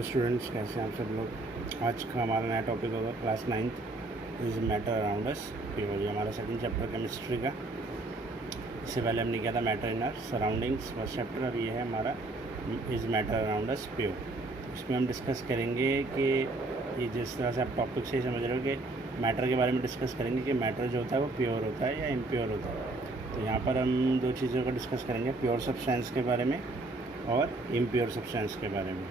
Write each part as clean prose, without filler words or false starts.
Hello students, कैसे हैं आप सब लोग। आज का हमारा नया टॉपिक होगा class 9th is matter around अस। ये हमारा सेकंड चैप्टर केमिस्ट्री का। इससे पहले हमने किया था matter in our surroundings first chapter, और ये है हमारा is matter around us pure. इसमें हम डिस्कस करेंगे कि ये जिस तरह से आप टॉपिक से ही समझ रहे हो कि मैटर के बारे में डिस्कस करेंगे कि मैटर जो होता है वो प्योर होता है या इम्प्योर होता है। तो यहाँ पर हम दो चीज़ों को डिस्कस करेंगे, प्योर सब्सटेंस के बारे में और इम्प्योर सब्सटेंस के बारे में।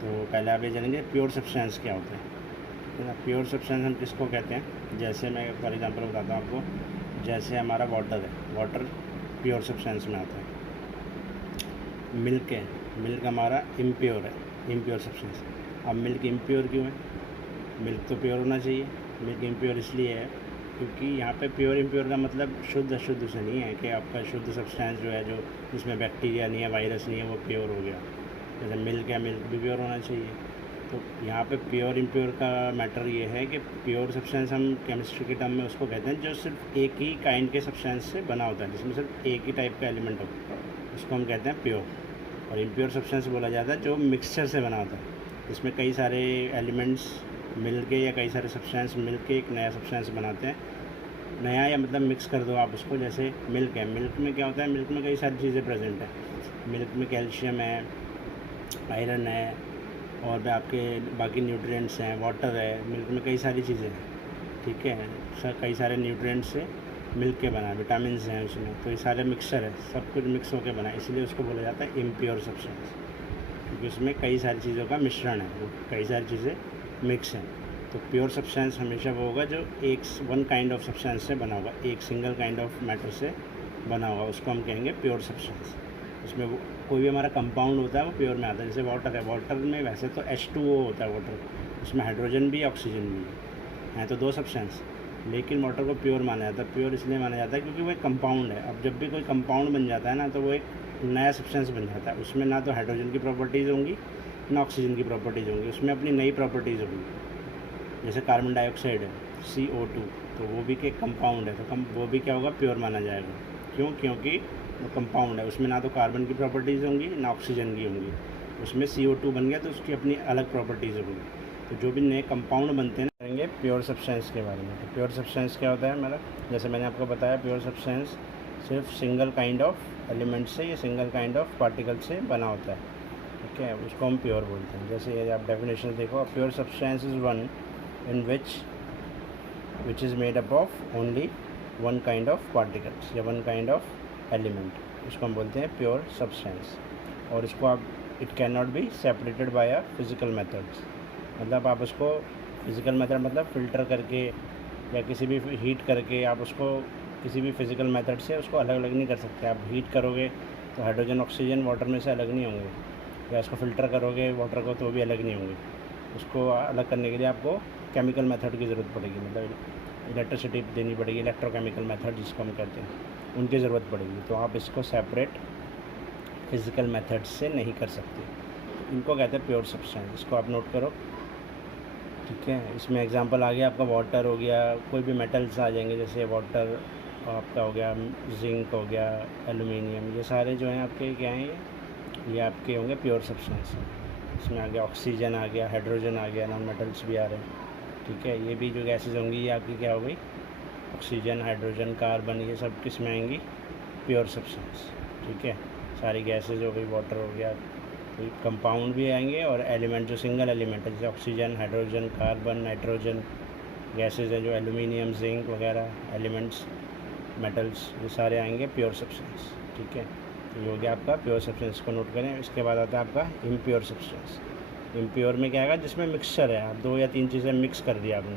तो पहले आप ये जानेंगे प्योर सब्सटेंस क्या होता है ना। प्योर सब्सटेंस हम किसको कहते हैं, जैसे मैं फॉर एग्जांपल बताता हूँ आपको। जैसे हमारा वाटर है, वाटर प्योर सब्सटेंस में आता है। मिल्क है, मिल्क हमारा इम्प्योर है, इम्प्योर सब्सटेंस। अब मिल्क इम्प्योर क्यों है? मिल्क तो प्योर होना चाहिए। मिल्क इम्प्योर इसलिए है क्योंकि यहाँ पे प्योर इम्प्योर का मतलब शुद्ध अशुद्ध से नहीं है कि आपका शुद्ध सब्सटेंस जो है, जो जिसमें बैक्टीरिया नहीं है, वायरस नहीं है, वो प्योर हो गया। जैसे मिल्क है, मिल्क भी प्योर होना चाहिए। तो यहाँ पे प्योर इम्प्योर का मैटर ये है कि प्योर सब्सटेंस हम केमिस्ट्री के टर्म में उसको कहते हैं जो सिर्फ एक ही काइंड के सब्सटेंस से बना होता है, जिसमें सिर्फ एक ही टाइप का एलिमेंट होता है, उसको हम कहते हैं प्योर। और इम्प्योर सब्सटेंस बोला जाता है जो मिक्सचर से बना होता है, जिसमें कई सारे एलिमेंट्स मिल के या कई सारे सब्सटेंस मिल के एक नया सब्सटेंस बनाते हैं। नया या मतलब मिक्स कर दो आप उसको। जैसे मिल्क है, मिल्क में क्या होता है, मिल्क में कई सारी चीज़ें प्रेजेंट है। मिल्क में कैल्शियम है, आयरन है, और भी आपके बाकी न्यूट्रिएंट्स हैं, वाटर है। मिल्क में कई सारी चीज़ें हैं, ठीक है। कई सारे न्यूट्रिएंट्स से मिल्क के बना है, विटामिन हैं उसमें। तो ये सारे मिक्सचर है, सब कुछ मिक्स होकर बना है, इसलिए उसको बोला जाता है इम्प्योर सब्सटेंस, क्योंकि उसमें कई सारी चीज़ों का मिश्रण है, वो कई सारी चीज़ें मिक्स हैं। तो प्योर सब्सटेंस हमेशा वो होगा जो वन काइंड ऑफ सब्सटेंस से बना होगा, एक सिंगल काइंड ऑफ मैटर से बना होगा, उसको हम कहेंगे प्योर सब्सटेंस। उसमें वो कोई भी हमारा कंपाउंड होता है वो प्योर में आता है। जैसे वाटर है, वाटर में वैसे तो H2O होता है वाटर, उसमें हाइड्रोजन भी ऑक्सीजन भी है तो दो सब्सटेंस, लेकिन वाटर को प्योर माना जाता है। प्योर इसलिए माना जाता है क्योंकि वो एक कंपाउंड है। अब जब भी कोई कंपाउंड बन जाता है ना, तो वो एक नया सब्सटेंस बन जाता है। उसमें ना तो हाइड्रोजन की प्रॉपर्टीज़ होंगी ना ऑक्सीजन की प्रॉपर्टीज़ होंगी, उसमें अपनी नई प्रॉपर्टीज़ होंगी। जैसे कार्बन डाइऑक्साइड है CO2, तो वो भी एक कंपाउंड है, तो वो भी क्या होगा, प्योर माना जाएगा। क्यों? क्योंकि वो कंपाउंड है, उसमें ना तो कार्बन की प्रॉपर्टीज़ होंगी ना ऑक्सीजन की होंगी। उसमें CO2 बन गया तो उसकी अपनी अलग प्रॉपर्टीज़ होंगी। तो जो भी नए कंपाउंड बनते हैं, करेंगे प्योर सब्सटेंस के बारे में। तो प्योर सब्सटेंस क्या होता है हमारा, जैसे मैंने आपको बताया, प्योर सब्सटेंस सिर्फ सिंगल काइंड ऑफ एलिमेंट से या सिंगल काइंड ऑफ पार्टिकल से बना होता है, ठीक है। उसको हम प्योर बोलते हैं। जैसे ये आप डेफिनेशन देखो, pure substance is one in which is made up of only one kind of particles या one kind of element, इसको हम बोलते हैं प्योर सब्सटेंस। और इसको आप it can not be separated by a physical methods, मतलब आप उसको फिज़िकल मेथड मतलब फ़िल्टर करके या किसी भी हीट करके आप उसको किसी भी फिज़िकल मेथड से उसको अलग अलग नहीं कर सकते। आप हीट करोगे तो हाइड्रोजन ऑक्सीजन वाटर में से अलग नहीं होंगे, या उसको फ़िल्टर करोगे वाटर को तो भी अलग नहीं होंगे। उसको अलग करने के लिए आपको केमिकल मेथड की ज़रूरत पड़ेगी, मतलब इलेक्ट्रिसिटी देनी पड़ेगी, इलेक्ट्रोकेमिकल मेथड जिसको हम कहते हैं, उनकी ज़रूरत पड़ेगी। तो आप इसको सेपरेट फिज़िकल मेथड से नहीं कर सकते। इनको कहते हैं प्योर सब्सटेंस, इसको आप नोट करो, ठीक है। इसमें एग्जांपल आ गया आपका वाटर हो गया, कोई भी मेटल्स आ जाएंगे, जैसे वाटर आपका हो गया, जिंक हो गया, एलुमिनियम, ये सारे जो हैं आपके क्या हैं, ये आपके होंगे प्योर सब्सटेंस। इसमें आ गया ऑक्सीजन, आ गया हाइड्रोजन, आ गया नॉन मेटल्स भी आ रहे हैं, ठीक है। ये भी जो गैसेज होंगी ये आपकी क्या हो गई, ऑक्सीजन, हाइड्रोजन, कार्बन, ये सब किस में आएंगी, प्योर सब्सटेंस, ठीक है। सारी गैसेज हो गई, वाटर हो गया, तो कंपाउंड भी आएंगे, और एलिमेंट जो सिंगल एलिमेंट है, जैसे oxygen, hydrogen, carbon, nitrogen, gases हैं जो एलुमिनियम, जिंक वगैरह एलिमेंट्स, मेटल्स, ये सारे आएंगे प्योर सब्सटेंस, ठीक है। तो ये हो गया आपका प्योर सब्सटेंस, को नोट करें। इसके बाद आता है आपका इम्प्योर सब्सटेंस। इम्प्योर में क्या आएगा, जिसमें मिक्सचर है, आप दो या तीन चीज़ें मिक्स कर दिया आपने,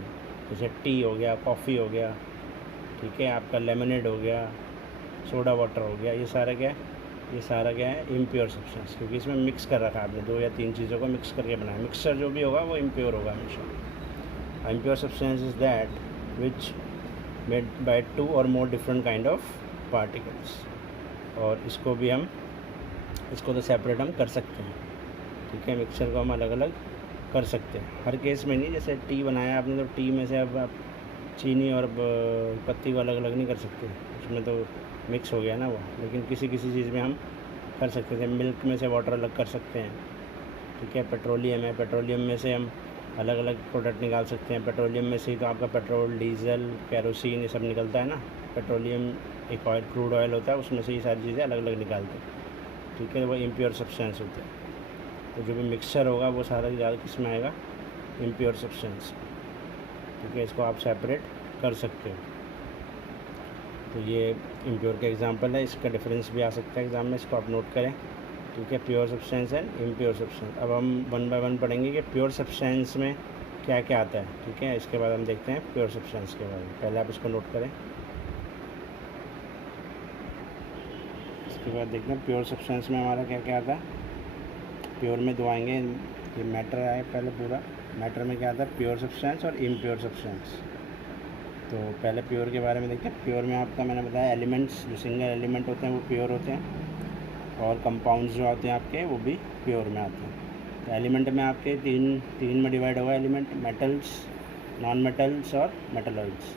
जैसे टी हो गया, कॉफ़ी हो गया, ठीक है, आपका लेमनेड हो गया, सोडा वाटर हो गया, ये सारा क्या है, ये सारा क्या है, इम्प्योर सब्सटेंस, क्योंकि इसमें मिक्स कर रखा है आपने, दो या तीन चीज़ों को मिक्स करके बनाया। मिक्सचर जो भी होगा वो इम्प्योर होगा हमेशा। Impure substance is that which made by two और more different kind of particles. और इसको भी हम, इसको तो सेपरेट हम कर सकते हैं, ठीक है। मिक्सचर को हम अलग अलग कर सकते हैं, हर केस में नहीं। जैसे टी बनाया आपने, तो टी में से अब आप चीनी और पत्ती को अलग अलग नहीं कर सकते, उसमें तो मिक्स हो गया ना वो। लेकिन किसी किसी चीज़ में हम कर सकते थे, मिल्क में से वाटर अलग कर सकते हैं, ठीक है। पेट्रोलियम है, पेट्रोलियम में से हम अलग अलग प्रोडक्ट निकाल सकते हैं। पेट्रोलियम में से ही तो आपका पेट्रोल, डीजल, केरोसिन ये सब निकलता है ना। पेट्रोलियम एक ऑयल, क्रूड ऑयल होता है, उसमें से ये सारी चीज़ें अलग अलग निकालते हैं, ठीक है। वो इम्प्योर सब्सटेंस होते हैं। तो जो भी मिक्सचर होगा वो सारा ज़्यादा किस में आएगा, इम्प्योर सब्सटेंस, ठीक है। इसको आप सेपरेट कर सकते हो। तो ये इम्प्योर का एग्जांपल है, इसका डिफरेंस भी आ सकता है एग्जाम में, इसको आप नोट करें, ठीक है। Pure substance and impure substance. अब हम वन बाय वन पढ़ेंगे कि प्योर सब्सटेंस में क्या क्या आता है, ठीक है। इसके बाद हम देखते हैं प्योर सब्सटेंस के बारे में। पहले आप इसको नोट करें, इसके बाद देखते हैं प्योर सब्सटेंस में हमारा क्या क्या आता है। प्योर में दो आएंगे, ये मैटर आए पहले पूरा। मैटर में क्या आता है, प्योर सब्सटेंस और इम्प्योर सब्सटेंस। तो पहले प्योर के बारे में देखते हैं। प्योर में आपका मैंने बताया एलिमेंट्स, जो सिंगल एलिमेंट होते हैं वो प्योर होते हैं, और कंपाउंड्स जो आते हैं आपके वो भी प्योर में आते हैं। तो एलिमेंट में आपके तीन में डिवाइड होगा एलिमेंट, मेटल्स, नॉन मेटल्स और मेटलॉइड्स।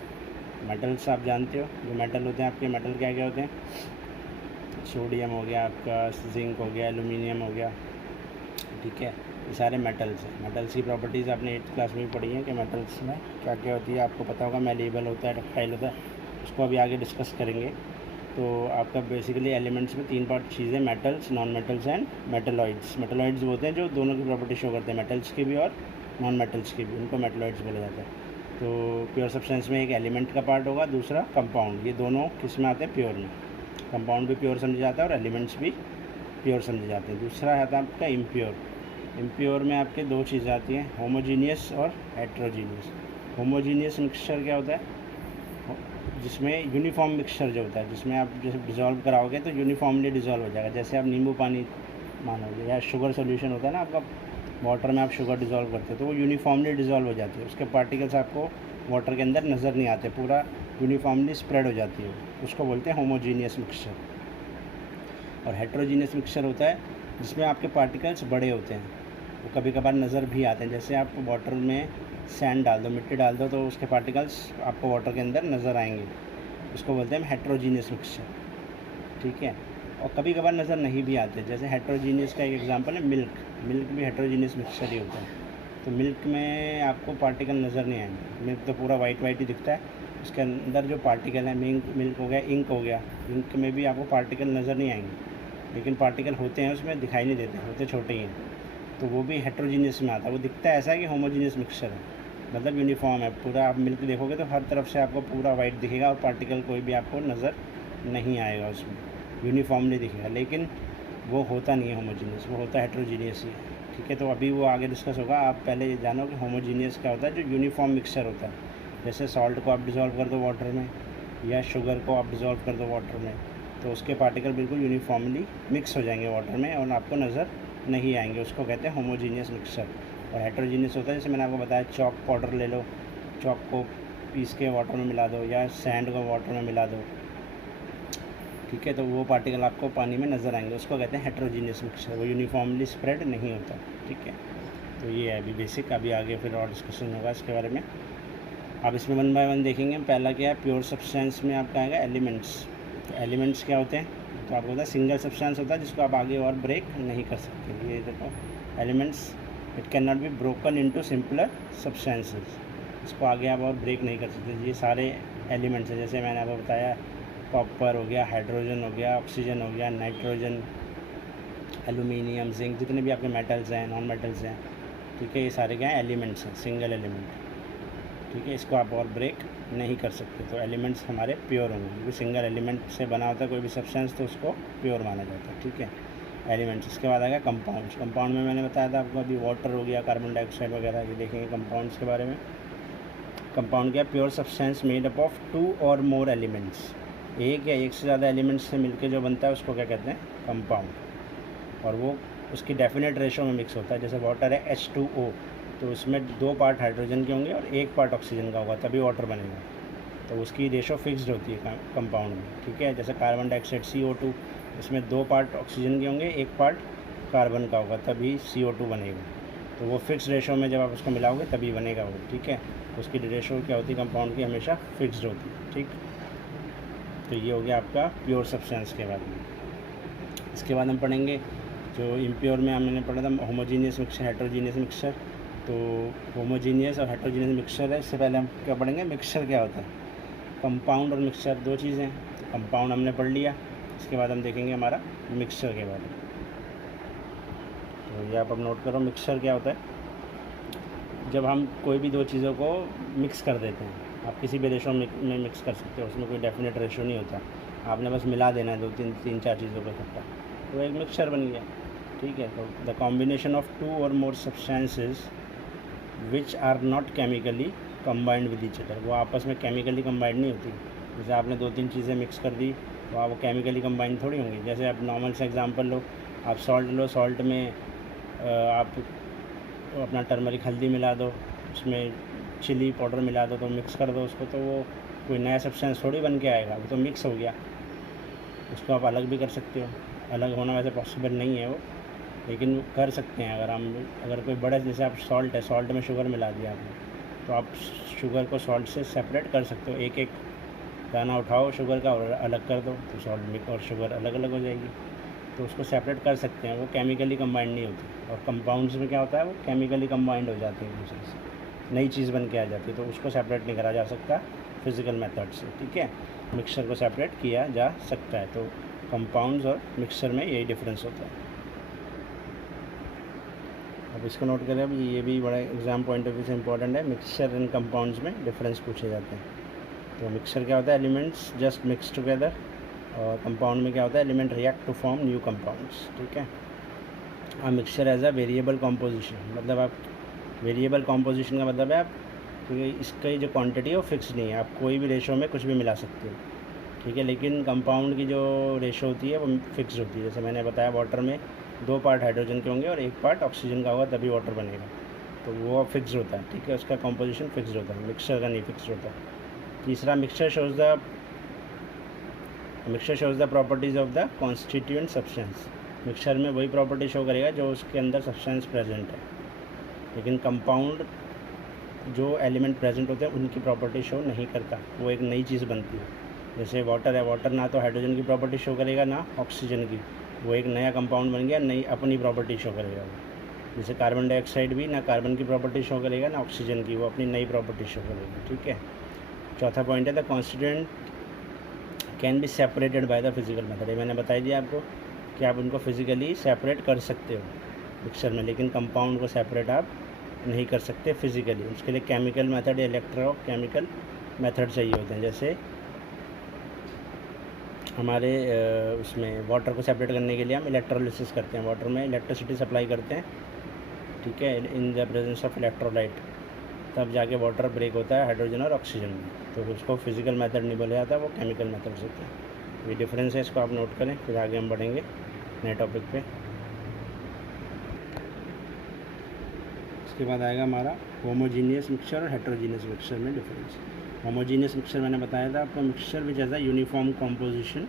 मेटल्स आप जानते हो, जो मेटल होते हैं आपके, मेटल क्या क्या होते हैं, सोडियम हो गया आपका, जिंक हो गया, एल्यूमिनियम हो गया, ठीक है। ये सारे मेटल्स हैं। मेटल्स की प्रॉपर्टीज़ आपने 8th क्लास में भी पढ़ी है कि मेटल्स में क्या क्या होती है, आपको पता होगा। मैलेबल होता है, डक्टाइल होता है, उसको अभी आगे डिस्कस करेंगे। तो आपका बेसिकली एलिमेंट्स में 3 पार्ट चीज़ें, metals, non metals and metalloids. Metalloids वो होते हैं जो दोनों की प्रॉपर्टी शो करते हैं, मेटल्स की भी और नॉन मेटल्स की भी, उनको मेटलॉइड्स बोला जाता है। तो प्योर सब्सटेंस में एक एलिमेंट का पार्ट होगा, दूसरा कंपाउंड। ये दोनों किस में आते हैं, प्योर में। कंपाउंड भी प्योर समझा जाता है और एलिमेंट्स भी प्योर समझे जाते हैं। दूसरा आता है आपका इम्प्योर। इम्प्योर में आपके 2 चीज़ आती हैं, होमोजीनियस और हेट्रोजीनियस। होमोजीनियस मिक्सचर क्या होता है, जिसमें यूनिफॉर्म मिक्सचर जो होता है, जिसमें आप जैसे डिज़ोल्व कराओगे तो यूनिफॉर्मली डिज़ोल्व हो जाएगा। जैसे आप नींबू पानी मानोगे, या शुगर सोल्यूशन होता है ना आपका, वाटर में आप शुगर डिज़ोल्व करते हो तो वो यूनिफॉर्मली डिज़ोल्व हो जाती है। उसके पार्टिकल्स आपको वाटर के अंदर नज़र नहीं आते, पूरा यूनिफॉर्मली स्प्रेड हो जाती है, उसको बोलते हैं होमोजीनियस मिक्सचर। और हेट्रोजीनियस मिक्सचर होता है जिसमें आपके पार्टिकल्स बड़े होते हैं, वो कभी कभार नज़र भी आते हैं। जैसे आप वाटर में सैंड डाल दो, मिट्टी डाल दो, तो उसके पार्टिकल्स आपको वाटर के अंदर नज़र आएंगे, उसको बोलते हैं हेट्रोजीनियस मिक्सचर, ठीक है। और कभी कभार नज़र नहीं भी आते, जैसे हेट्रोजीनियस का एक एग्जांपल है मिल्क। मिल्क भी हेट्रोजीनियस मिक्सचर ही होता है। तो मिल्क में आपको पार्टिकल नज़र नहीं आएंगे, मिल्क तो पूरा वाइट वाइट ही दिखता है, उसके अंदर जो पार्टिकल है, मिल्क हो गया, इंक हो गया, इंक में भी आपको पार्टिकल नज़र नहीं आएंगे, लेकिन पार्टिकल होते हैं उसमें, दिखाई नहीं देते, होते छोटे ही हैं। तो वो भी हेट्रोजीनियस में आता है। वो दिखता है ऐसा है कि होमोजीनियस मिक्सचर है, मतलब यूनिफॉर्म है पूरा। आप मिल्क देखोगे तो हर तरफ से आपको पूरा वाइट दिखेगा और पार्टिकल कोई भी आपको नज़र नहीं आएगा, उसमें यूनिफॉर्मली दिखेगा, लेकिन वो होता नहीं है होमोजीनियस, वो होता है हेट्रोजीनियस ही, ठीक है। तो अभी वो आगे डिस्कस होगा। आप पहले ये जानो कि होमोजीनियस क्या होता है, जो यूनिफॉर्म मिक्सचर होता है। जैसे सॉल्ट को आप डिज़ोल्व कर दो वाटर में, या शुगर को आप डिज़ोल्व कर दो वाटर में, तो उसके पार्टिकल बिल्कुल यूनिफॉर्मली मिक्स हो जाएंगे वाटर में और आपको नज़र नहीं आएंगे, उसको कहते हैं होमोजीनियस मिक्सचर। और हेट्रोजीनियस होता है, जैसे मैंने आपको बताया, चॉक पाउडर ले लो, चॉक को पीस के वाटर में मिला दो, या सैंड को वाटर में मिला दो, ठीक है। तो वो पार्टिकल आपको पानी में नज़र आएंगे, उसको कहते हैं हेट्रोजीनियस मिक्सचर। वो यूनिफॉर्मली स्प्रेड नहीं होता, ठीक है। तो ये है अभी बेसिक, अभी आगे फिर और डिस्कशन होगा इसके बारे में। आप इसमें 1 बाय 1 देखेंगे। पहला क्या है, प्योर सब्सटेंस में आपका आएगा एलिमेंट्स। तो एलिमेंट्स क्या होते हैं, तो आपको पता है सिंगल सब्सटेंस होता है जिसको आप आगे और ब्रेक नहीं कर सकते। ये देखो elements, it can not be broken into simpler substances, इसको आगे आप और ब्रेक नहीं कर सकते। ये सारे एलिमेंट्स हैं, जैसे मैंने आपको बताया, कॉपर हो गया, हाइड्रोजन हो गया, ऑक्सीजन हो गया, नाइट्रोजन, एल्यूमिनियम, जिंक, जितने भी आपके मेटल्स हैं, नॉन मेटल्स हैं, ठीक है, ये सारे क्या हैं, एलिमेंट्स हैं, सिंगल एलिमेंट, ठीक है। इसको आप और ब्रेक नहीं कर सकते। तो एलिमेंट्स हमारे प्योर होंगे, क्योंकि सिंगल एलिमेंट से बना होता है कोई भी सब्सटेंस, तो उसको प्योर माना जाता है, ठीक है, एलिमेंट्स। इसके बाद आएगा कंपाउंड्स। कंपाउंड में मैंने बताया था आपको अभी, वाटर हो गया, कार्बन डाइऑक्साइड वगैरह, ये देखेंगे कंपाउंड्स के बारे में। कंपाउंड क्या, pure substance made up of 2 और मोर एलिमेंट्स, एक या एक से ज़्यादा एलिमेंट्स से मिलकर जो बनता है उसको क्या कहते हैं, कंपाउंड। और वो उसकी डेफिनेट रेशो में मिक्स होता है। जैसे वाटर है H2O, तो उसमें 2 पार्ट हाइड्रोजन के होंगे और 1 पार्ट ऑक्सीजन का होगा, तभी वाटर बनेगा। तो उसकी रेशो फिक्स्ड होती है कंपाउंड में, ठीक है। जैसे कार्बन डाइऑक्साइड CO2, इसमें 2 पार्ट ऑक्सीजन के होंगे, 1 पार्ट कार्बन का होगा, तभी CO2 बनेगा। तो वो फिक्स रेशो में जब आप उसको मिलाओगे तभी बनेगा वो, ठीक है। उसकी रेशो क्या होती है कंपाउंड की, हमेशा फिक्स्ड होती है, ठीक। तो ये हो गया आपका प्योर सब्सटेंस के बारे में। इसके बाद हम पढ़ेंगे जो इम्प्योर में हमने पढ़ा था होमोजीनियस मिक्सचर, हेट्रोजीनियस मिक्सचर। तो होमोजीनियस और हेट्रोजीनियस मिक्सचर है, इससे पहले हम क्या पढ़ेंगे, मिक्सचर क्या होता है। कंपाउंड और मिक्सचर दो चीज़ें हैं। तो कंपाउंड हमने पढ़ लिया, इसके बाद हम देखेंगे हमारा मिक्सचर के बारे में। तो ये आप अब नोट करो, मिक्सचर क्या होता है। जब हम कोई भी दो चीज़ों को मिक्स कर देते हैं, आप किसी भी रेशो में मिक्स कर सकते हो, उसमें कोई डेफिनेट रेशो नहीं होता, आपने बस मिला देना है दो तीन चार चीज़ों को इकट्ठा, तो एक मिक्सचर बन गया। ठीक है, तो द कॉम्बिनेशन ऑफ टू और more substances which are not chemically combined with each other, वो आपस में केमिकली कंबाइंड नहीं होती। जैसे आपने दो तीन चीज़ें मिक्स कर दी तो आप वो केमिकली कंबाइंड थोड़ी होंगी। जैसे आप नॉर्मल से एग्जांपल लो, आप सॉल्ट लो, सॉल्ट में आप अपना टर्मरिक हल्दी मिला दो, उसमें चिली पाउडर मिला दो, तो मिक्स कर दो उसको, तो वो कोई नया सब्सटेंस थोड़ी बन के आएगा, वो तो मिक्स हो गया। उसको आप अलग भी कर सकते हो, अलग होना वैसे पॉसिबल नहीं है वो, लेकिन कर सकते हैं। अगर कोई बड़ा, जैसे आप सॉल्ट है, सॉल्ट में शुगर मिला दिया आपने, तो आप शुगर को सॉल्ट से सेपरेट कर सकते हो। एक एक दाना उठाओ शुगर का और अलग कर दो, तो सॉल्ट मिक्स और शुगर अलग अलग हो जाएगी, तो उसको सेपरेट कर सकते हैं। वो केमिकली कंबाइंड नहीं होती। और कंपाउंड्स में क्या होता है, वो केमिकली कंबाइंड हो जाते हैं एक दूसरे से, नई चीज़ बन के आ जाती है, तो उसको सेपरेट नहीं करा जा सकता फिज़िकल मेथड से। ठीक है, मिक्सचर को सेपरेट किया जा सकता है। तो कंपाउंड्स और मिक्सचर में यही डिफरेंस होता है। अब इसको नोट करें, अब ये भी बड़ा एग्जाम पॉइंट ऑफ व्यू से इंपॉर्टेंट है। मिक्सचर एंड कंपाउंड्स में डिफरेंस पूछे जाते हैं। तो मिक्सचर क्या होता है, एलिमेंट्स जस्ट मिक्स टुगेदर, और कंपाउंड में क्या होता है, element react to form new compounds. ठीक है, uh mixture as a variable composition, मतलब आप वेरिएबल कॉम्पोजिशन का मतलब है आप, क्योंकि इसकी जो क्वांटिटी है वो फिक्स नहीं है, आप कोई भी रेशो में कुछ भी मिला सकते हो। ठीक है, लेकिन कंपाउंड की जो रेशो होती है वो फिक्स होती है। जैसे मैंने बताया, वाटर में 2 पार्ट हाइड्रोजन के होंगे और 1 पार्ट ऑक्सीजन का होगा, तभी वाटर बनेगा, तो वो फिक्स होता है। ठीक है, उसका कॉम्पोजिशन फिक्स होता है, मिक्सचर का नहीं फिक्स होता। तीसरा, mixture shows the properties of the constituent substance. Mixture में वही प्रॉपर्टी शो करेगा जो उसके अंदर सब्सटेंस प्रेजेंट है, लेकिन कंपाउंड जो एलिमेंट प्रेजेंट होते हैं उनकी प्रॉपर्टी शो नहीं करता, वो एक नई चीज़ बनती है। जैसे वाटर है, वाटर ना तो हाइड्रोजन की प्रॉपर्टी शो करेगा ना ऑक्सीजन की, वो एक नया कंपाउंड बन गया, नई अपनी प्रॉपर्टी शो करेगा वो। जैसे कार्बन डाइऑक्साइड भी ना कार्बन की प्रॉपर्टी शो करेगा ना ऑक्सीजन की, वो अपनी नई प्रॉपर्टी शो करेगा। ठीक है, चौथा पॉइंट है, the constituent can be separated by the physical method. ये मैंने बता दिया आपको कि आप उनको फिजिकली सेपरेट कर सकते हो मिक्सचर में, लेकिन कंपाउंड को सेपरेट आप नहीं कर सकते फिजिकली। उसके लिए केमिकल मेथड या इलेक्ट्रोकेमिकल मेथड चाहिए होते हैं। जैसे हमारे उसमें वाटर को सेपरेट करने के लिए हम इलेक्ट्रोलिसिस करते हैं, वाटर में इलेक्ट्रिसिटी सप्लाई करते हैं। ठीक है, in the presence of electrolyte, तब जाके वाटर ब्रेक होता है हाइड्रोजन और ऑक्सीजन में, तो उसको फिजिकल मेथड नहीं बोला जाता, वो केमिकल मेथड से होता है। ये डिफरेंस है, इसको आप नोट करें, फिर आगे हम बढ़ेंगे नए टॉपिक पे। इसके बाद आएगा हमारा होमोजीनियस मिक्सचर और हेट्रोजीनियस मिक्सचर में डिफरेंस। होमोजीनियस मिक्सचर मैंने बताया था आपको, mixture which has a uniform composition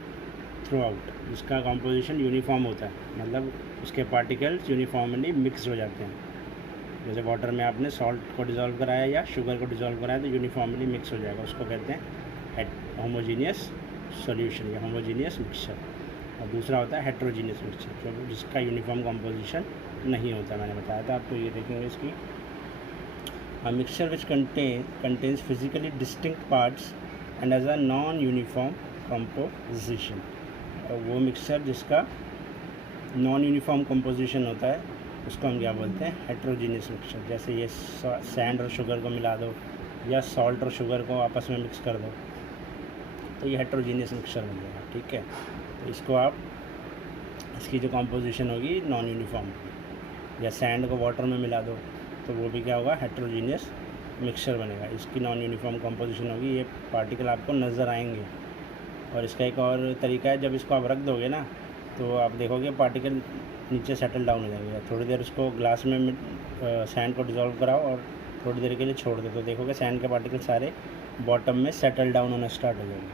throughout, जिसका कॉम्पोजिशन यूनिफॉर्म होता है, मतलब उसके पार्टिकल्स यूनिफॉर्मली मिक्स हो जाते हैं। जैसे वाटर में आपने सॉल्ट को डिज़ोल्व कराया या शुगर को डिज़ोल्व कराया तो यूनिफॉर्मली मिक्स हो जाएगा, उसको कहते हैं होमोजीनियस सॉल्यूशन या होमोजीनियस मिक्सचर। और दूसरा होता है हेट्रोजीनियस मिक्सचर, जो जिसका यूनिफॉर्म कॉम्पोजिशन नहीं होता, मैंने बताया था आपको। ये देखेंगे इसकी, a mixture which contains physically distinct parts and has a non uniform composition। वो मिक्सचर जिसका नॉन यूनिफॉर्म कंपोजिशन होता है उसको हम क्या बोलते हैं, हेट्रोजीनियस मिक्सचर। जैसे ये सैंड और शुगर को मिला दो या सॉल्ट और शुगर को आपस में मिक्स कर दो, तो ये हेट्रोजीनियस मिक्सचर बन जाएगा। ठीक है, तो इसको आप, इसकी जो कंपोजिशन होगी नॉन यूनिफॉर्म, या सैंड को वाटर में मिला दो तो वो भी क्या होगा, हेट्रोजीनियस मिक्सचर बनेगा। इसकी नॉन यूनिफॉर्म कंपोजिशन होगी, ये पार्टिकल आपको नज़र आएंगे। और इसका एक और तरीका है, जब इसको आप रख दोगे ना तो आप देखोगे पार्टिकल नीचे सेटल डाउन हो जाएंगे। थोड़ी देर उसको ग्लास में सैंड को डिज़ोल्व कराओ और थोड़ी देर के लिए छोड़ दो, तो देखोगे सैंड के पार्टिकल सारे बॉटम में सेटल डाउन होना स्टार्ट हो जाएंगे,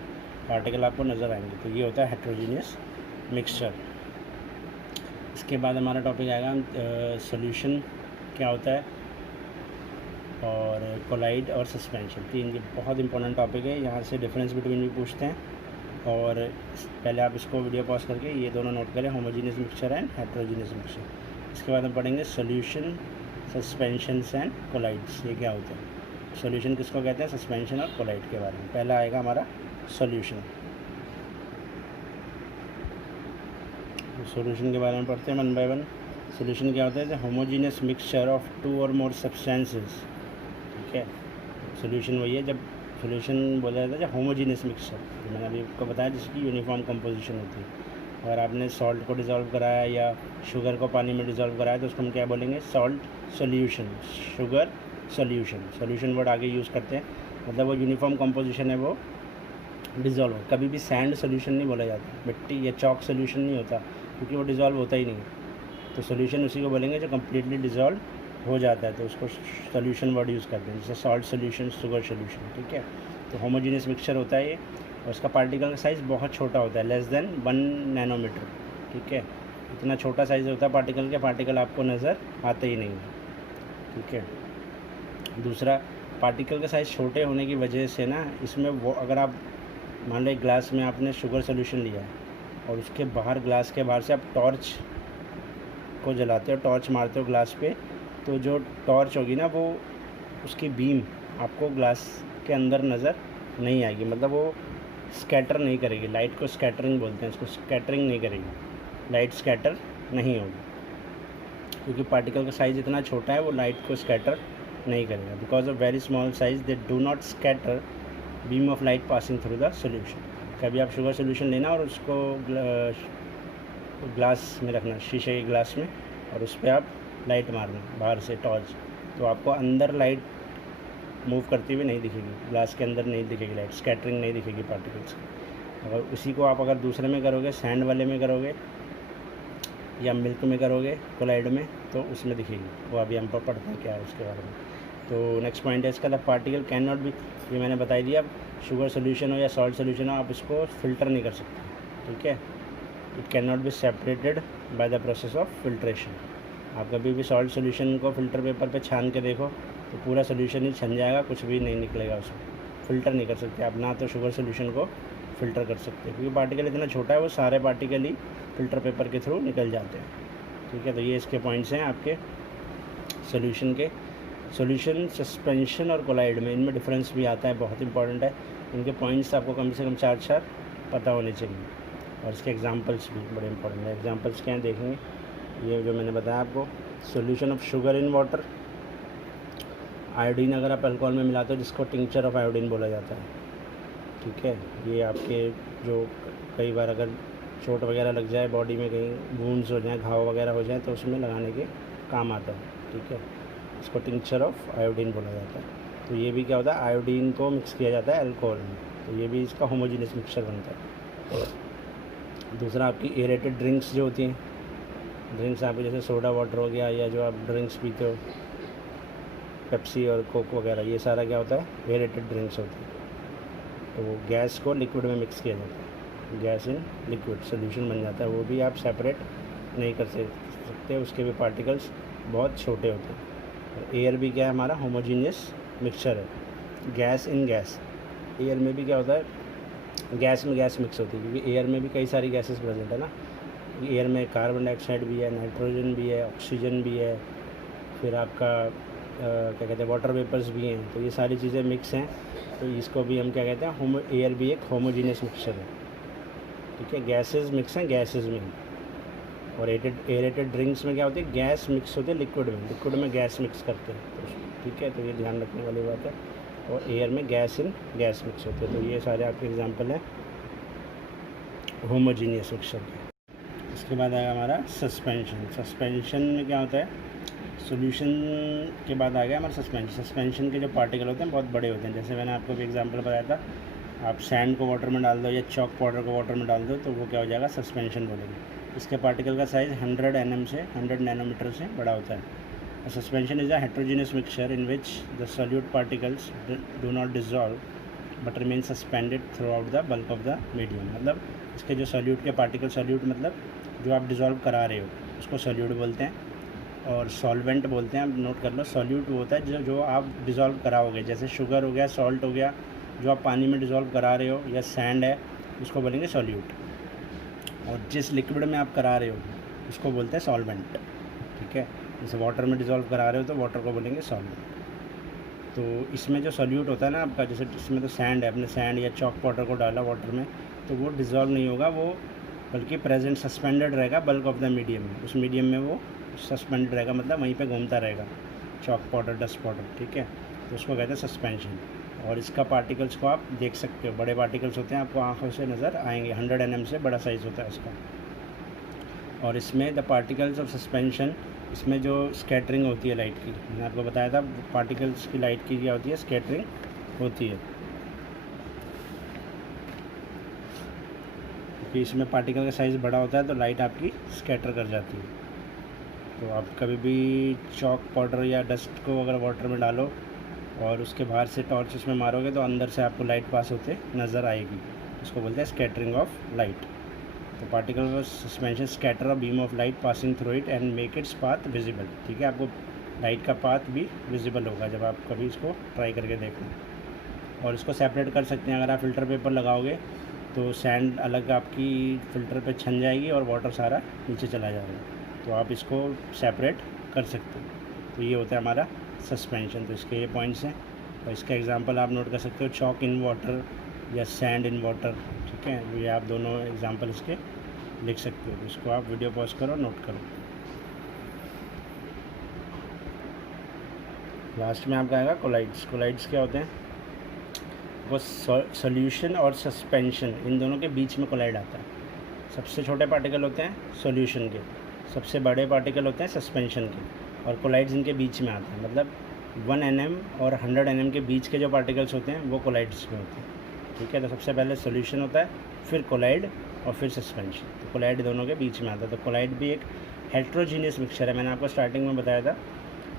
पार्टिकल आपको नज़र आएंगे। तो ये होता है हेट्रोजीनियस मिक्सचर। इसके बाद हमारा टॉपिक आएगा सॉल्यूशन क्या होता है, और कोलाइड और सस्पेंशन। तीन ये बहुत इंपॉर्टेंट टॉपिक है, यहाँ से डिफरेंस बिटवीन भी पूछते हैं और पहले आप इसको वीडियो पॉज करके ये दोनों नोट करें, homogeneous mixture and heterogeneous mixture. इसके बाद हम पढ़ेंगे सोल्यूशन, सस्पेंशंस एंड कोलाइड्स। ये क्या होता है? सोल्यूशन किसको कहते हैं? सस्पेंशन और कोलाइड के बारे में। पहला आएगा हमारा सोल्यूशन। सोल्यूशन के बारे में पढ़ते हैं वन बाय वन। सोल्यूशन क्या होता है? होमोजीनियस मिक्सचर ऑफ 2 और मोर सब्सटेंसेस। ठीक है, सोल्यूशन वही है जब सोल्यूशन बोला जाता है जब होमोजीनियस मिक्सचर, मैंने अभी आपको बताया, जिसकी यूनिफॉर्म कंपोजिशन होती है। अगर आपने सॉल्ट को डिज़ोल्व कराया या शुगर को पानी में डिज़ोल्व कराया तो उसको हम क्या बोलेंगे? Salt solution, sugar solution. Solution word आगे यूज़ करते हैं, मतलब वो यूनिफॉर्म कंपोजिशन है, वो डिज़ोल्व। कभी भी सैंड सोल्यूशन नहीं बोला जाता, मिट्टी या चॉक सोल्यूशन नहीं होता, क्योंकि वो डिज़ोल्व होता ही नहीं। तो सोल्यूशन उसी को बोलेंगे जो कम्प्लीटली डिज़ोल्व हो जाता है, तो उसको सोल्यूशन वर्ड यूज़ करते हैं, जैसे सॉल्ट सोल्यूशन, शुगर सोल्यूशन। ठीक है, तो होमोजीनियस मिक्सचर होता है ये, और उसका पार्टिकल का साइज़ बहुत छोटा होता है, लेस देन 1 नैनोमीटर। ठीक है, इतना छोटा साइज़ होता है पार्टिकल के, पार्टिकल आपको नज़र आते ही नहीं है। ठीक है, दूसरा, पार्टिकल का साइज़ छोटे होने की वजह से ना, इसमें वो अगर आप मान लो एक ग्लास में आपने शुगर सोल्यूशन लिया है और उसके बाहर, ग्लास के बाहर से आप टॉर्च को जलाते हो, टॉर्च मारते हो ग्लास पे, तो जो टॉर्च होगी ना, वो उसकी बीम आपको ग्लास के अंदर नज़र नहीं आएगी, मतलब वो स्कैटर नहीं करेगी। लाइट को स्कैटरिंग बोलते हैं, इसको स्कैटरिंग नहीं करेगी, लाइट स्कैटर नहीं होगी, क्योंकि पार्टिकल का साइज़ इतना छोटा है, वो लाइट को स्कैटर नहीं करेगा। Because of very small size they do not scatter beam of light passing through the solution. कभी आप शुगर सोल्यूशन लेना और उसको ग्लास में रखना, शीशे के ग्लास में, और उस पर आप लाइट मारना बाहर से टॉर्च, तो आपको अंदर लाइट मूव करती हुई नहीं दिखेगी, ग्लास के अंदर नहीं दिखेगी लाइट, स्कैटरिंग नहीं दिखेगी पार्टिकल्स की। अगर उसी को आप अगर दूसरे में करोगे, सैंड वाले में करोगे या मिल्क में करोगे, कोलाइड में, तो उसमें दिखेगी। वो अभी हम पढ़ते हैं क्या है उसके बारे में। तो नेक्स्ट पॉइंट है इसका, the particle can not be, ये मैंने बताई दिया। शुगर सोल्यूशन हो या सॉल्ट सोल्यूशन हो, आप इसको फ़िल्टर नहीं कर सकते। ठीक है, it can not be separated by the process of filtration. आप कभी भी सॉल्ट सोल्यूशन को फ़िल्टर पेपर पे छान के देखो तो पूरा सोल्यूशन ही छन जाएगा, कुछ भी नहीं निकलेगा उसमें, फ़िल्टर नहीं कर सकते आप। ना तो शुगर सोल्यूशन को फ़िल्टर कर सकते, क्योंकि पार्टिकल इतना छोटा है, वो सारे पार्टिकल ही फ़िल्टर पेपर के थ्रू निकल जाते हैं। ठीक है, तो ये इसके पॉइंट्स हैं आपके सोल्यूशन के। सोल्यूशन, सस्पेंशन और कोलाइड में इनमें डिफरेंस भी आता है, बहुत इंपॉर्टेंट है। इनके पॉइंट्स आपको कम से कम 4 पता होने चाहिए, और इसके एग्जांपल्स भी बड़े इंपॉर्टेंट है। एग्जांपल्स क्या हैं देखेंगे, ये जो मैंने बताया आपको, solution of sugar in water, iodine अगर आप अल्कोहल में मिलाते हो, जिसको टिंक्चर ऑफ आयोडीन बोला जाता है। ठीक है, ये आपके जो कई बार अगर चोट वगैरह लग जाए बॉडी में, कहीं वूंड्स हो जाए, घाव वगैरह हो जाए, तो उसमें लगाने के काम आता है। ठीक है, इसको टिंक्चर ऑफ आयोडीन बोला जाता है। तो ये भी क्या होता है, आयोडीन को मिक्स किया जाता है अल्कोहल में, तो ये भी इसका होमोजीनियस मिक्सचर बनता है। दूसरा, आपकी एरेटेड ड्रिंक्स जो होती हैं, ड्रिंक्स आपके जैसे सोडा वाटर हो गया, या जो आप ड्रिंक्स पीते हो, पेप्सी और कोक वगैरह, ये सारा क्या होता है, एरेटेड ड्रिंक्स होती है। तो वो गैस को लिक्विड में मिक्स किया जाता है, गैस इन लिक्विड सोल्यूशन बन जाता है। वो भी आप सेपरेट नहीं कर सकते, उसके भी पार्टिकल्स बहुत छोटे होते हैं। एयर भी क्या है, हमारा होमोजीनियस मिक्सचर है, गैस इन गैस। एयर में भी क्या होता है, गैस में गैस मिक्स होती है, क्योंकि एयर में भी कई सारी गैसेस प्रेजेंट है ना। एयर में कार्बन डाइऑक्साइड भी है, नाइट्रोजन भी है, ऑक्सीजन भी है, फिर आपका क्या कहते हैं, वाटर वेपर्स भी हैं। तो ये सारी चीज़ें मिक्स हैं, तो इसको भी हम क्या कहते हैं, एयर भी एक होमोजीनियस मिक्सचर है। ठीक है, गैसेस मिक्स हैं गैसेस में। और एरेटेड ड्रिंक्स में क्या होती है, गैस मिक्स होती है लिक्विड में, लिक्विड में गैस मिक्स करते हैं। तो ठीक है, तो ये ध्यान रखने वाली बात है। और एयर में गैस इन गैस मिक्स होते हैं। तो ये सारे आपके एग्जांपल हैं होमोजीनियस मिक्सचर के। इसके बाद आएगा हमारा सस्पेंशन। सस्पेंशन में क्या होता है, सॉल्यूशन के बाद आ गया हमारा सस्पेंशन। सस्पेंशन के जो पार्टिकल होते हैं बहुत बड़े होते हैं। जैसे मैंने आपको भी एग्जांपल बताया था, आप सैंड को वाटर में डाल दो या चॉक पाउडर को वाटर में डाल दो, तो वो क्या हो जाएगा, सस्पेंशन बोलेंगे। इसके पार्टिकल का साइज़ 100 nm से 100 नैनोमीटर से बड़ा होता है। Suspension is a heterogeneous mixture in which the solute particles do not dissolve but remain suspended through out the bulk of the medium. मतलब इसके जो सॉल्यूट के पार्टिकल, सॉल्यूट मतलब जो आप डिज़ोल्व करा रहे हो उसको सॉल्यूट बोलते हैं, और सॉल्वेंट बोलते हैं। आप नोट कर लो, सॉल्यूट वो होता है जो आप डिज़ोल्व कराओगे, जैसे शुगर हो गया, सॉल्ट हो गया, जो आप पानी में डिज़ोल्व करा रहे हो, या सैंड है, उसको बोलेंगे सॉल्यूट, और जिस लिक्विड में आप करा रहे हो उसको बोलते हैं सॉल्वेंट, ठीक है। जैसे वाटर में डिज़ोल्व करा रहे हो तो वाटर को बोलेंगे सॉल्वेंट। तो इसमें जो सॉल्यूट होता है ना आपका, जैसे इसमें तो सैंड है, अपने सैंड या चॉक पाउडर को डाला वाटर में तो वो डिज़ोल्व नहीं होगा, वो बल्कि प्रेजेंट सस्पेंडेड रहेगा बल्क ऑफ द मीडियम में, उस मीडियम में वो सस्पेंडेड रहेगा, मतलब वहीं पे घूमता रहेगा, चॉक पाउडर, डस्ट पाउडर, ठीक है। तो उसको कहते हैं सस्पेंशन। और इसका पार्टिकल्स को आप देख सकते हो, बड़े पार्टिकल्स होते हैं, आपको आँखों से नज़र आएंगे, 100 nm से बड़ा साइज़ होता है इसका। और इसमें द पार्टिकल्स ऑफ सस्पेंशन, इसमें जो स्कैटरिंग होती है लाइट की, मैंने आपको बताया था पार्टिकल्स की लाइट की क्या होती है, स्कैटरिंग होती है, क्योंकि इसमें पार्टिकल का साइज़ बड़ा होता है तो लाइट आपकी स्कैटर कर जाती है। तो आप कभी भी चॉक पाउडर या डस्ट को अगर वाटर में डालो और उसके बाहर से टॉर्च उसमें मारोगे तो अंदर से आपको लाइट पास होते नज़र आएगी, उसको बोलते हैं स्कैटरिंग ऑफ लाइट। तो particle of suspension scatter a beam of light passing through it and make its path visible, ठीक है। आपको लाइट का पाथ भी विजिबल होगा जब आप कभी इसको ट्राई करके देखो। और इसको सेपरेट कर सकते हैं, अगर आप फ़िल्टर पेपर लगाओगे तो सैंड अलग आपकी फ़िल्टर पे छन जाएगी और वाटर सारा नीचे चला जाएगा, तो आप इसको सेपरेट कर सकते हो। तो ये होता है हमारा सस्पेंशन। तो इसके ये पॉइंट्स हैं, और इसका एग्जांपल आप नोट कर सकते हो, चॉक इन वाटर या सैंड इन वाटर, ठीक है। ये आप दोनों एग्जांपल इसके लिख सकते हो। इसको आप वीडियो पॉज करो, नोट करो। लास्ट में आपका आएगा कोलाइड्स। कोलाइड्स क्या होते हैं, वो सॉल्यूशन और सस्पेंशन, इन दोनों के बीच में कोलाइड आता है। सबसे छोटे पार्टिकल होते हैं सॉल्यूशन के, सबसे बड़े पार्टिकल होते हैं सस्पेंशन के, और कोलाइड्स इनके बीच में आते हैं। मतलब 1 nm और 100 nm के बीच के जो पार्टिकल्स होते हैं वो कोलाइड्स में होते हैं, ठीक है। तो सबसे पहले सॉल्यूशन होता है, फिर कोलाइड और फिर सस्पेंशन। तो कोलाइड दोनों के बीच में आता है। तो कोलाइड भी एक हेट्रोजीनियस मिक्सचर है, मैंने आपको स्टार्टिंग में बताया था।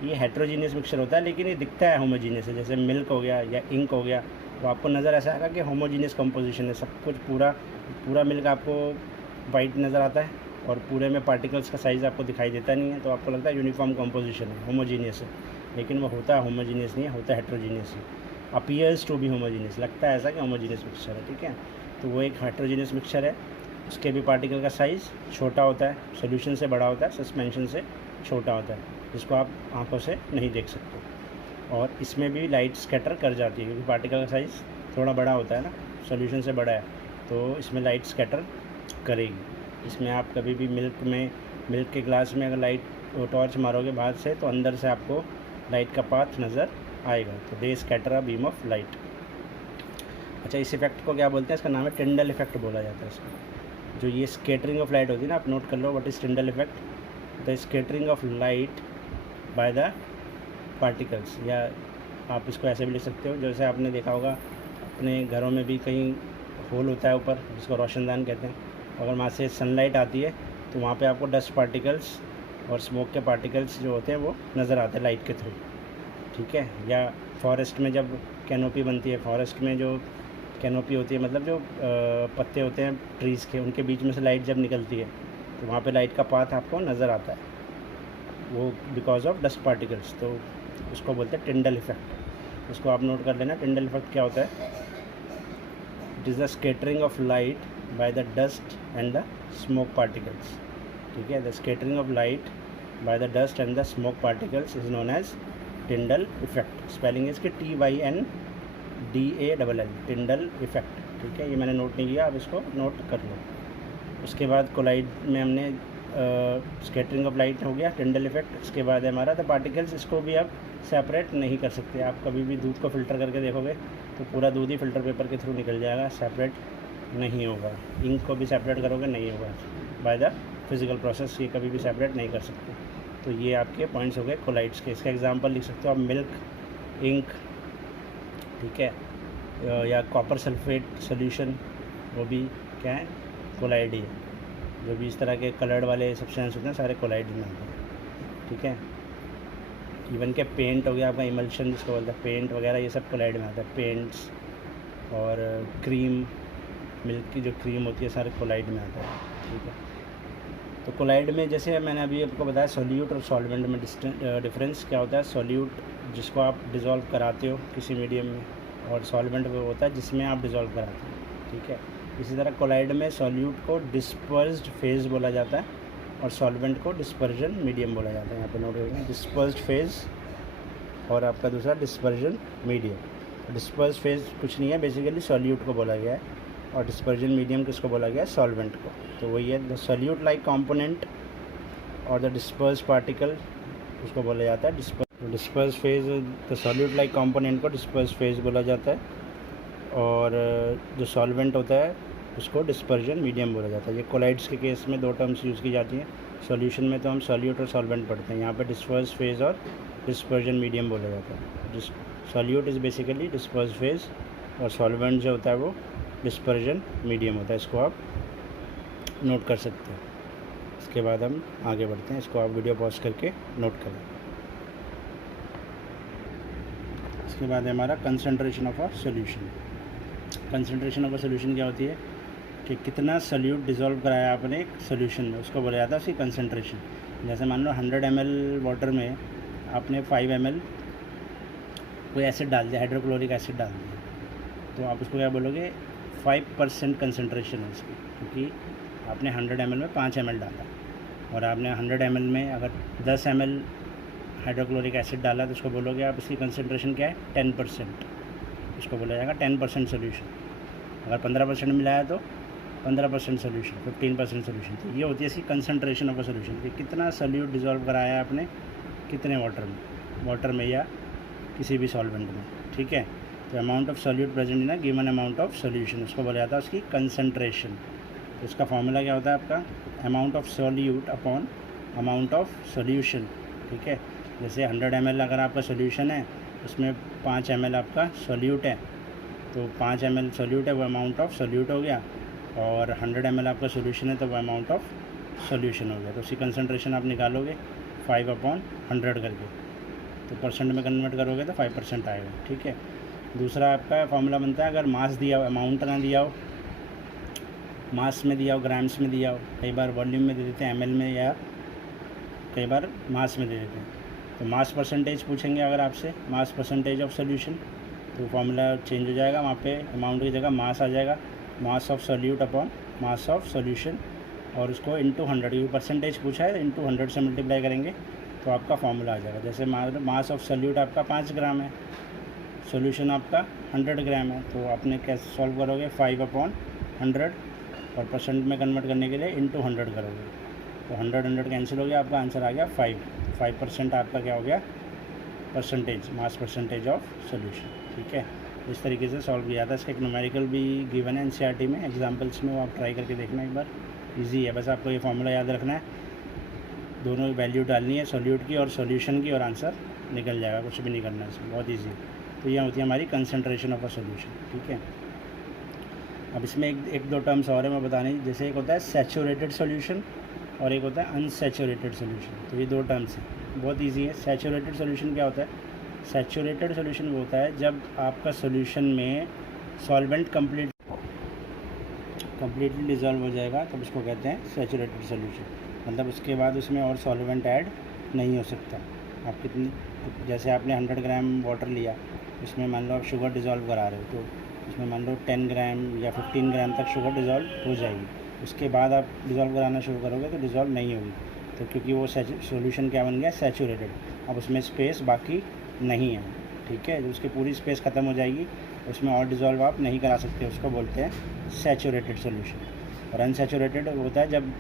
ये हेट्रोजीनियस मिक्सचर होता है, लेकिन ये दिखता है होमोजीनियस है। जैसे मिल्क हो गया या इंक हो गया, तो आपको नज़र ऐसा आएगा कि होमोजीनियस कंपोजिशन है, सब कुछ पूरा मिल्क आपको वाइट नज़र आता है और पूरे में पार्टिकल्स का साइज़ आपको दिखाई देता नहीं है, तो आपको लगता है यूनिफॉर्म कंपोजिशन है, होमोजीनियस है, लेकिन वो होता है होमोजीनियस नहीं है, होता है हेट्रोजीनियस है। अपीयर्स टू बी होमोजीनियस, लगता है ऐसा कि होमोजीनियस मिक्सचर है, ठीक है। तो वो एक हेट्रोजीनियस मिक्सचर है, उसके भी पार्टिकल का साइज़ छोटा होता है, सोल्यूशन से बड़ा होता है, सस्पेंशन से छोटा होता है, जिसको आप आंखों से नहीं देख सकते। और इसमें भी लाइट स्कैटर कर जाती है, क्योंकि पार्टिकल का साइज़ थोड़ा बड़ा होता है ना, सोल्यूशन से बड़ा है, तो इसमें लाइट स्कैटर करेगी। इसमें आप कभी भी मिल्क के ग्लास में अगर लाइट टॉर्च मारोगे बाहर से, तो अंदर से आपको लाइट का पाथ नज़र आएगा। तो they scatter a beam of light. अच्छा, इस इफेक्ट को क्या बोलते हैं, इसका नाम है टिंडल इफेक्ट बोला जाता है इसको। जो ये स्कैटरिंग ऑफ लाइट होती है ना, आप नोट कर लो, what is Tyndall effect. The scattering of light by the particles, या आप इसको ऐसे भी लिख सकते हो, जैसे आपने देखा होगा अपने घरों में भी कहीं होल होता है ऊपर, जिसको रोशनदान कहते हैं। अगर वहाँ से सनलाइट आती है तो वहाँ पे आपको डस्ट पार्टिकल्स और स्मोक के पार्टिकल्स जो होते हैं वो नज़र आते हैं लाइट के थ्रू, ठीक है। या फॉरेस्ट में जब कैनोपी बनती है, फॉरेस्ट में जो कैनोपी होती है, मतलब जो पत्ते होते हैं ट्रीज़ के, उनके बीच में से लाइट जब निकलती है तो वहाँ पे लाइट का पाथ आपको नज़र आता है, वो बिकॉज ऑफ डस्ट पार्टिकल्स। तो उसको बोलते हैं टिंडल इफेक्ट। उसको आप नोट कर लेना। टिंडल इफेक्ट क्या होता है, it is the scattering of light by the dust and the smoke particles, ठीक है। The scattering of light by the dust and the smoke particles is known as Tyndall effect. Spelling इसकी TYNDALL, Tyndall effect, ठीक है। ये मैंने note नहीं किया, आप इसको नोट कर लो। उसके बाद कोलाइड में हमने स्कैटरिंग ऑफ लाइट हो गया, टिंडल इफेक्ट। इसके बाद है हमारा द पार्टिकल्स। इसको भी आप सेपरेट नहीं कर सकते। आप कभी भी दूध को फ़िल्टर करके देखोगे तो पूरा दूध ही फ़िल्टर पेपर के थ्रू निकल जाएगा, सेपरेट नहीं होगा। इंक को भी सेपरेट करोगे नहीं होगा, बाय द फिज़िकल प्रोसेस ये कभी भी सेपरेट नहीं कर सकते। तो ये आपके पॉइंट्स हो गए कोलाइड्स के। इसका एग्जांपल लिख सकते हो आप, मिल्क, इंक, ठीक है, या कॉपर सल्फेट सॉल्यूशन, वो भी क्या है, कोलाइड ही है। जो भी इस तरह के कलर्ड वाले सब्सटेंस होते हैं सारे कोलाइड में आते हैं, ठीक है। इवन के पेंट हो गया आपका, इमल्शन जिसको बोलते हैं, पेंट वगैरह, ये सब कोलाइड में आता है। पेंट्स और क्रीम, मिल्क की जो क्रीम होती है, सारे कोलाइड में आता है, ठीक है। तो कोलाइड में जैसे मैंने अभी आपको बताया सॉल्यूट और सॉल्वेंट में डिफरेंस क्या होता है। सॉल्यूट जिसको आप डिज़ोल्व कराते हो किसी मीडियम में, और सॉल्वेंट वो होता है जिसमें आप डिज़ोल्व कराते हो, ठीक है। इसी तरह कोलाइड में सॉल्यूट को डिस्पर्स्ड फेज बोला जाता है और सॉल्वेंट को डिस्पर्जन मीडियम बोला जाता है। यहाँ पे नोट करेंगे डिस्पर्स्ड फेज और आपका दूसरा डिस्पर्जन मीडियम। डिस्पर्स्ड फेज कुछ नहीं है, बेसिकली सॉल्यूट को बोला गया है, और डिस्पर्जन मीडियम किसको बोला गया है, सॉल्वेंट को। तो वही है, द सॉल्यूट लाइक कंपोनेंट और द डिस्पर्स्ड पार्टिकल उसको बोला जाता है dispersed phase. The solute like component को डिस्पर्स्ड फेज बोला जाता है, और जो सॉल्वेंट होता है उसको डिस्पर्जन मीडियम बोला जाता है। ये कोलाइड्स के केस में दो टर्म्स यूज़ की जाती हैं। सॉल्यूशन में तो हम सॉल्यूट और सॉल्वेंट पढ़ते हैं, यहाँ पे डिस्पर्स्ड फेज और डिस्पर्जन मीडियम बोला जाता है। Solute is basically dispersed phase और सॉल्वेंट जो होता है वो डिस्पर्जन मीडियम होता है। इसको आप नोट कर सकते हैं। इसके बाद हम आगे बढ़ते हैं, इसको आप वीडियो पॉज करके नोट करें। इसके बाद है हमारा concentration of a solution. Concentration of a solution क्या होती है कि कितना सॉल्यूट डिज़ोल्व कराया आपने एक सॉल्यूशन में, उसको बोला जाता है उसकी कंसंट्रेशन। जैसे मान लो 100 ml वाटर में आपने 5 ml कोई एसिड डाल दिया, हाइड्रोक्लोरिक एसिड डाल दिया, तो आप उसको क्या बोलोगे, 5% कंसंट्रेशन है इसकी, क्योंकि आपने 100 ml में 5 ml डाला, और आपने 100 ml में अगर 10 ml हाइड्रोक्लोरिक एसिड डाला तो उसको बोलोगे आप इसकी कंसंट्रेशन क्या है, 10%। इसको बोला जाएगा 10% सोल्यूशन। अगर 15% मिलाया तो 15% सोल्यूशन, 15% सोल्यूशन। तो ये होती है इसकी कंसंट्रेशन ऑफ अ सोल्यूशन कि कितना सोल्यूट डिज़ोल्व कराया है आपने कितने वाटर में या किसी भी सॉल्वेंट में, ठीक है। तो amount of solute present in a given amount of solution, उसको बोला जाता है उसकी कंसंट्रेशन। तो इसका फॉर्मूला क्या होता है आपका, amount of solute upon amount of solution, ठीक है। जैसे 100 ml अगर आपका सोल्यूशन है, उसमें 5 ml आपका सोल्यूट है, तो 5 ml सोल्यूट है वो अमाउंट ऑफ सोल्यूट हो गया, और 100 ml आपका सोल्यूशन है तो वो अमाउंट ऑफ सोल्यूशन हो गया। तो उसकी कंसंट्रेशन आप निकालोगे 5/100 करके, तो परसेंट में कन्वर्ट करोगे तो 5% आएगा, ठीक है। दूसरा आपका फॉर्मूला बनता है, अगर मास दिया हो, अमाउंट ना दिया हो, मास में दिया हो, ग्राम्स में दिया हो, कई बार वॉल्यूम में दे देते हैं ml में, या कई बार मास में दे देते हैं। तो मास परसेंटेज पूछेंगे अगर आपसे, मास परसेंटेज ऑफ सोल्यूशन, तो फार्मूला चेंज हो जाएगा, वहाँ पे अमाउंट की जगह मास आ जाएगा, mass of solute upon mass of solution, और उसको इंटू 100, क्योंकि परसेंटेज पूछा है इंटू 100 से मल्टीप्लाई करेंगे तो आपका फार्मूला आ जाएगा। जैसे मास ऑफ सोल्यूट आपका 5 ग्राम है, सोल्यूशन आपका 100 ग्राम है, तो आपने कैसे सॉल्व करोगे, 5/100, और परसेंट में कन्वर्ट करने के लिए इंटू 100 करोगे, तो 100 कैंसिल हो गया, आपका आंसर आ गया 5% आपका क्या हो गया, percentage, mass percentage of solution, ठीक है। इस तरीके से सॉल्व किया था। इसका एक न्यूमेरिकल भी गिवन है एनसीईआरटी में, एग्जांपल्स में, वो आप ट्राई करके देखना एक बार, इजी है। बस आपको ये फार्मूला याद रखना है, दोनों वैल्यू डालनी है, सोल्यूट की और सोल्यूशन की, और आंसर निकल जाएगा, कुछ भी नहीं करना है इसमें, बहुत ईजी है। तो ये होती है हमारी कंसंट्रेशन ऑफ अ सोल्यूशन, ठीक है। अब इसमें एक दो टर्म्स और है मैं बताने, जैसे एक होता है सैचुरेटेड सोल्यूशन और एक होता है अनसैचुरेटेड सोल्यूशन। तो ये दो टर्म्स हैं, बहुत इजी है। सैचुरेटेड सोल्यूशन क्या होता है, सैचुरेटेड सोल्यूशन वो होता है जब आपका सोल्यूशन में सॉल्वेंट कम्प्लीटली डिज़ोल्व हो जाएगा, तब उसको कहते हैं सैचुरेटेड सोल्यूशन। मतलब उसके बाद उसमें और सॉल्वेंट ऐड नहीं हो सकता। आप कितनी, जैसे आपने 100 ग्राम वाटर लिया, उसमें मान लो आप शुगर डिज़ोल्व करा रहे हो, तो उसमें मान लो 10 ग्राम या 15 ग्राम तक शुगर डिज़ोल्व हो जाएगी। उसके बाद आप डिज़ोल्व कराना शुरू करोगे तो डिज़ोल्व नहीं होगी, तो क्योंकि वो सॉल्यूशन क्या बन गया, सैचुरेटेड। अब उसमें स्पेस बाकी नहीं है, ठीक है। जब उसकी पूरी स्पेस ख़त्म हो जाएगी, उसमें और डिज़ोल्व आप नहीं करा सकते, उसको बोलते हैं सैचुरेटेड सॉल्यूशन। और अनसैचुरेटेड होता है जब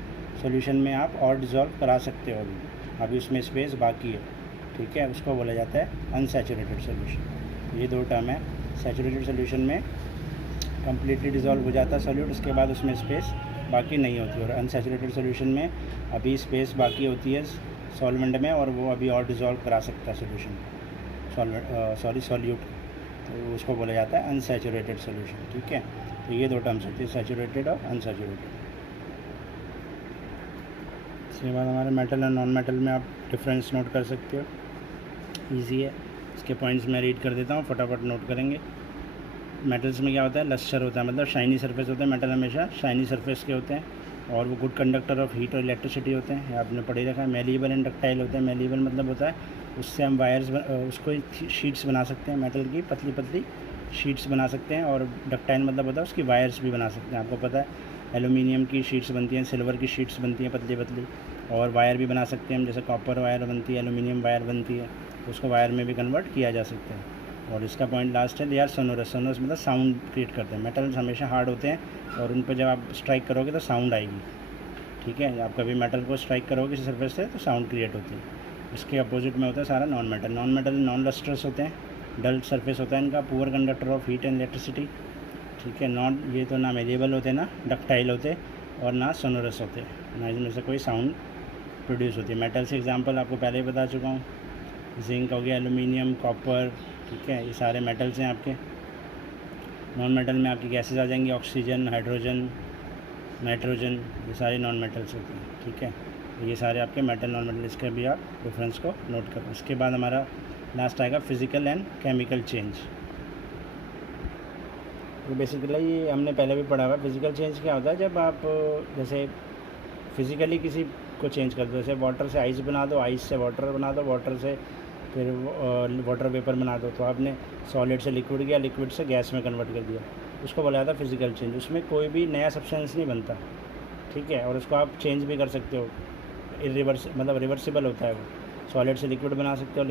सॉल्यूशन में आप और डिज़ोल्व करा सकते हो, अभी उसमें स्पेस बाकी है, ठीक है, उसको बोला जाता है अनसैचुरेटेड सॉल्यूशन। ये दो टर्म है। सैचुरेटेड सॉल्यूशन में कम्प्लीटली डिज़ोल्व हो जाता है सॉल्यूट, उसके बाद उसमें स्पेस बाकी नहीं होती, और अनसैचुरेटेड सॉल्यूशन में अभी स्पेस बाकी होती है सॉल्वेंट में, और वो अभी और डिज़ोल्व करा सकता है सोल्यूशन, सॉल्यूट, तो उसको बोला जाता है अनसैचुरेटेड सॉल्यूशन, ठीक है। तो ये दो टर्म्स होती है, सैचुरेटेड और अनसैचुरेटेड। इसके बाद हमारे मेटल और नॉन मेटल में आप डिफरेंस नोट कर सकते हो, ईजी है। इसके पॉइंट्स मैं रीड कर देता हूँ, फटाफट नोट करेंगे। मेटल्स में क्या होता है, लस्टर होता है, मतलब शाइनी सरफेस होता है। मेटल हमेशा शाइनी सरफेस के होते हैं, और वो गुड कंडक्टर ऑफ हीट और इलेक्ट्रिसिटी होते हैं, आपने पढ़े रखा है। मेलिएबल एंड डक्टाइल होते हैं। मेलिएबल मतलब होता है उससे हम वायर्स, उसको शीट्स बना सकते हैं, मेटल की पतली पतली शीट्स बना सकते हैं, और डक्टाइल मतलब होता है उसकी वायर्स भी बना सकते हैं। आपको पता है एलुमिनियम की शीट्स बनती हैं, सिल्वर की शीट्स बनती हैं पतली पतली, और वायर भी बना सकते हैं हम, जैसे कॉपर वायर बनती है, एलुमिनियम वायर बनती है, तो उसको वायर में भी कन्वर्ट किया जा सकता है। और इसका पॉइंट लास्ट है, दे आर सोनोरस। सोनोरस मतलब साउंड क्रिएट करते हैं। मेटल्स हमेशा हार्ड होते हैं और उन पर जब आप स्ट्राइक करोगे तो साउंड आएगी, ठीक है। आप कभी मेटल को स्ट्राइक करोगे किसी सरफेस से तो साउंड क्रिएट होती है। इसके अपोजिट में होता है सारा non metal. Non metal non lustrous होते हैं, डल सरफेस होता है इनका, poor conductor of heat and electricity, ठीक है। नॉन, ये तो ना मेलेबल होते, ना डक्टाइल होते, और ना सोनोरस होते, ना इसमें से कोई साउंड प्रोड्यूस होती है। मेटल से एग्जांपल आपको पहले ही बता चुका हूँ, जिंक हो गया, एलुमिनियम, कॉपर, ठीक है, ये सारे मेटल्स हैं आपके। नॉन मेटल में आपकी गैसेज आ जाएंगी, ऑक्सीजन, हाइड्रोजन, नाइट्रोजन, ये सारे नॉन मेटल्स होते हैं, ठीक है। ये सारे आपके मेटल नॉन मेटल, इसके भी आप डिफरेंस को नोट करो। इसके बाद हमारा लास्ट आएगा फिज़िकल एंड केमिकल चेंज। तो बेसिकली ये हमने पहले भी पढ़ा हुआ है। फिज़िकल चेंज क्या होता है, जब आप जैसे फिज़िकली किसी को चेंज कर दो, जैसे वाटर से आइस बना दो, आइस से वाटर बना दो, वाटर से फिर वाटर वेपर बना दो, तो आपने सॉलिड से लिक्विड किया, लिक्विड से गैस में कन्वर्ट कर दिया, उसको बोला जाता है फिज़िकल चेंज। उसमें कोई भी नया सब्सटेंस नहीं बनता, ठीक है, और उसको आप चेंज भी कर सकते हो, मतलब रिवर्सिबल होता है वो। सॉलिड से लिक्विड बना सकते हो,